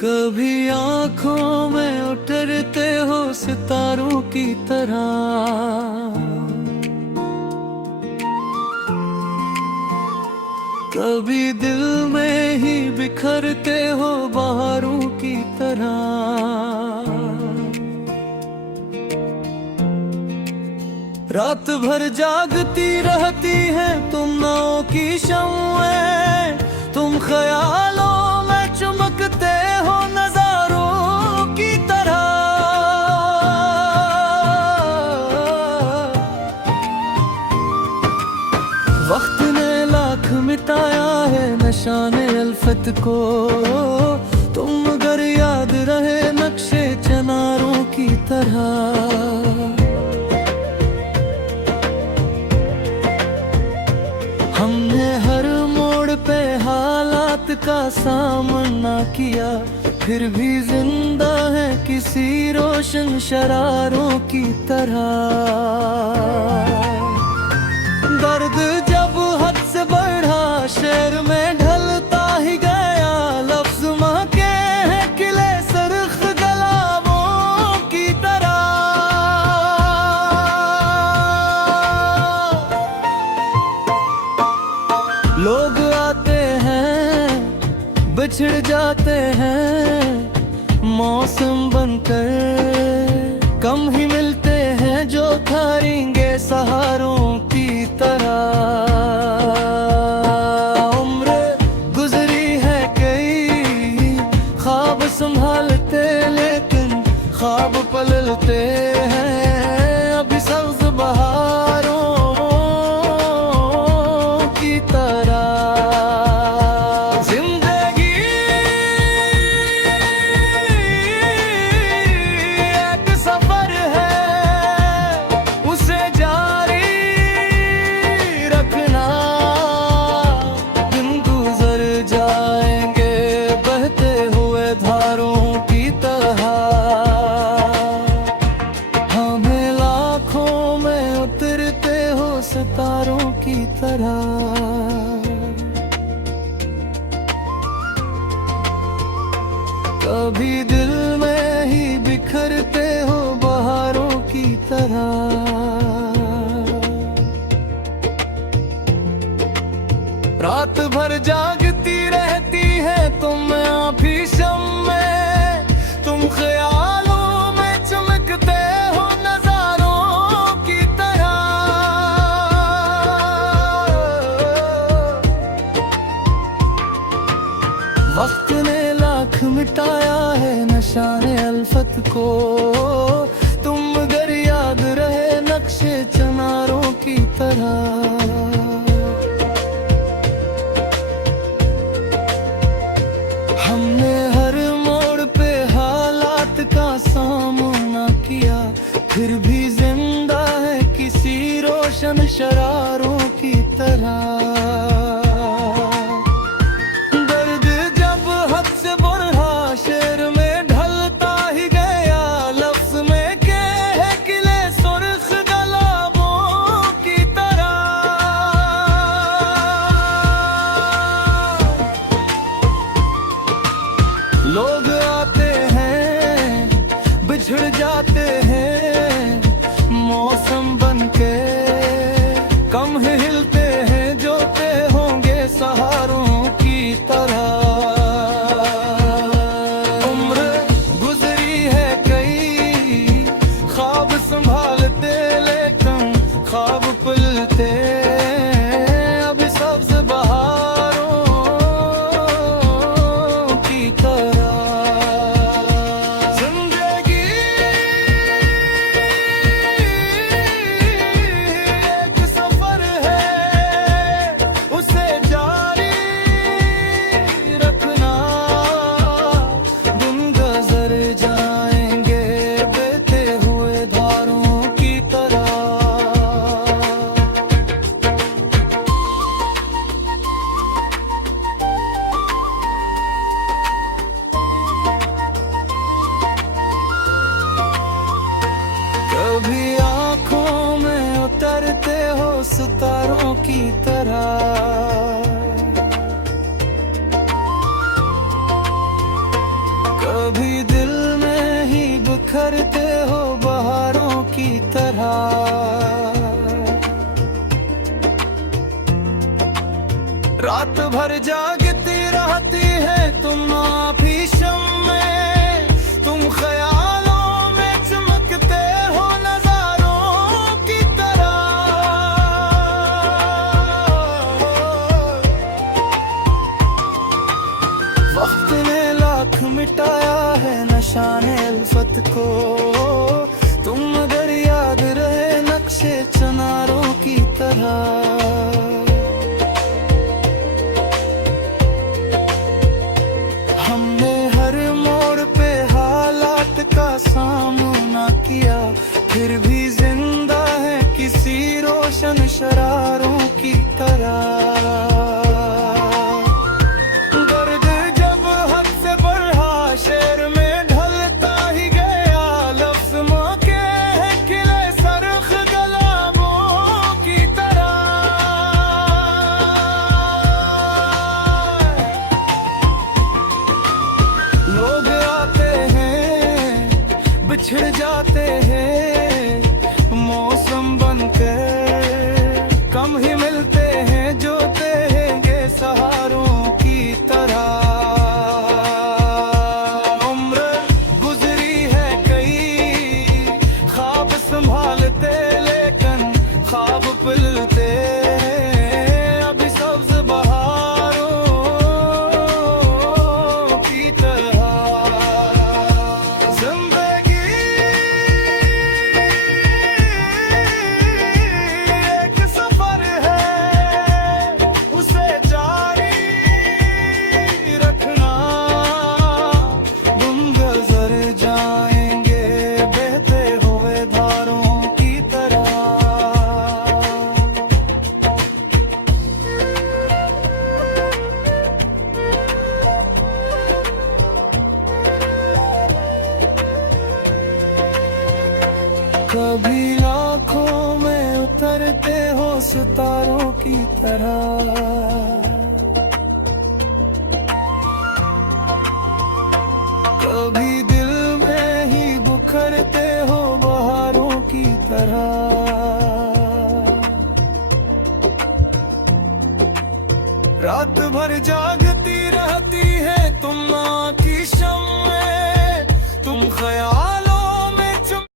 कभी आंखों में उतरते हो सितारों की तरह, कभी दिल में ही बिखरते हो बहारों की तरह। रात भर जागती रहती हैं तुम नाव की शम्में, तुम ख्यालों में चमकते हो नजारों की तरह। वक्त ने लाख मिटाया है निशाने अल्फत को, तुम मगर याद रहे नक्शे चनारों की तरह। हमने हर मोड़ पे हालात का सामना किया, फिर भी जिंदा है किसी रोशन शरारों की तरह। दर्द जब हद से बढ़ा शेर में ढलता ही गया, लफ्ज महके हैं किले सरख गलाबों की तरह। लोग आते हैं बिछड़ जाते हैं मौसम बनकर, कम ही मिलते हैं जो ठहरेंगे सहारों की तरह। उम्र गुजरी है कई ख्वाब संभालते, लेकिन ख्वाब पलटते हैं अभी सब्ज बहारों की तरह। जिंदगी एक सफर है, उसे जारी रखना। दिन गुजर जाएंगे बहते हुए धारों की तरह। हमें लाखों में उतरते हो सितारों की तरह। कभी दिल में ही बिखरते हो बहारों की तरह। रात भर जागती रहती है तुम आँखी शम्में, तुम ख्यालों में चमकते हो नजारों की तरह। वक्त ने लाख मिटाया है निशाने अल्फत को, तुम मगर याद रहे नक्शे चनारों की तरह। हमने हर मोड़ पे हालात का सामना किया, फिर भी जिंदा है किसी रोशन शरारों की तरह। लोग आते हैं बिछड़ जाते हैं मौसम बनके, कम ही हिलते हैं जोते होंगे सहारों की तरह। उम्र गुजरी है कई ख्वाब संभालते, लेकिन ख्वाब पलटते अभी सब्ज बहारों की तरह। कभी आंखों में उतरते हो सितारों की तरह। बिखरते हो बहारों की तरह। रात भर जागती रहती है तुम आभीषम में, तुम ख्यालों में चमकते हो नजारों की तरह। वक्त ने लाख मिटाया है नशाने उल्फत को, तुम मगर याद रहे नक्शे चनारों की तरह। हमने हर मोड़ पे हालात का सामना किया, फिर भी जिंदा है किसी रोशन शरारों की तरह। दर्द जब हद से बढ़ा शेर में ढलता ही गया, लफ्ज मौके हैं खिले सरख गुलाबों की तरह। लोग आते हैं बिछड़ जाते हैं मौसम बनकर, कम ही मिलते हैं जो देंगे सहारों की तरह। उम्र गुजरी है कई ख्वाब संभालते, लेकिन ख्वाब पिलते अभी सब्ज बहारों की तरह। जिंदगी एक सफर है, उसे जारी रखना। तुम गुजर जाएंगे बहते हुए धारों की तरह। कभी लाखों में उतरते हो सितारों की तरह। कभी दिल में ही बिखरते हो बहारों की तरह। रात भर जागती रहती है तुम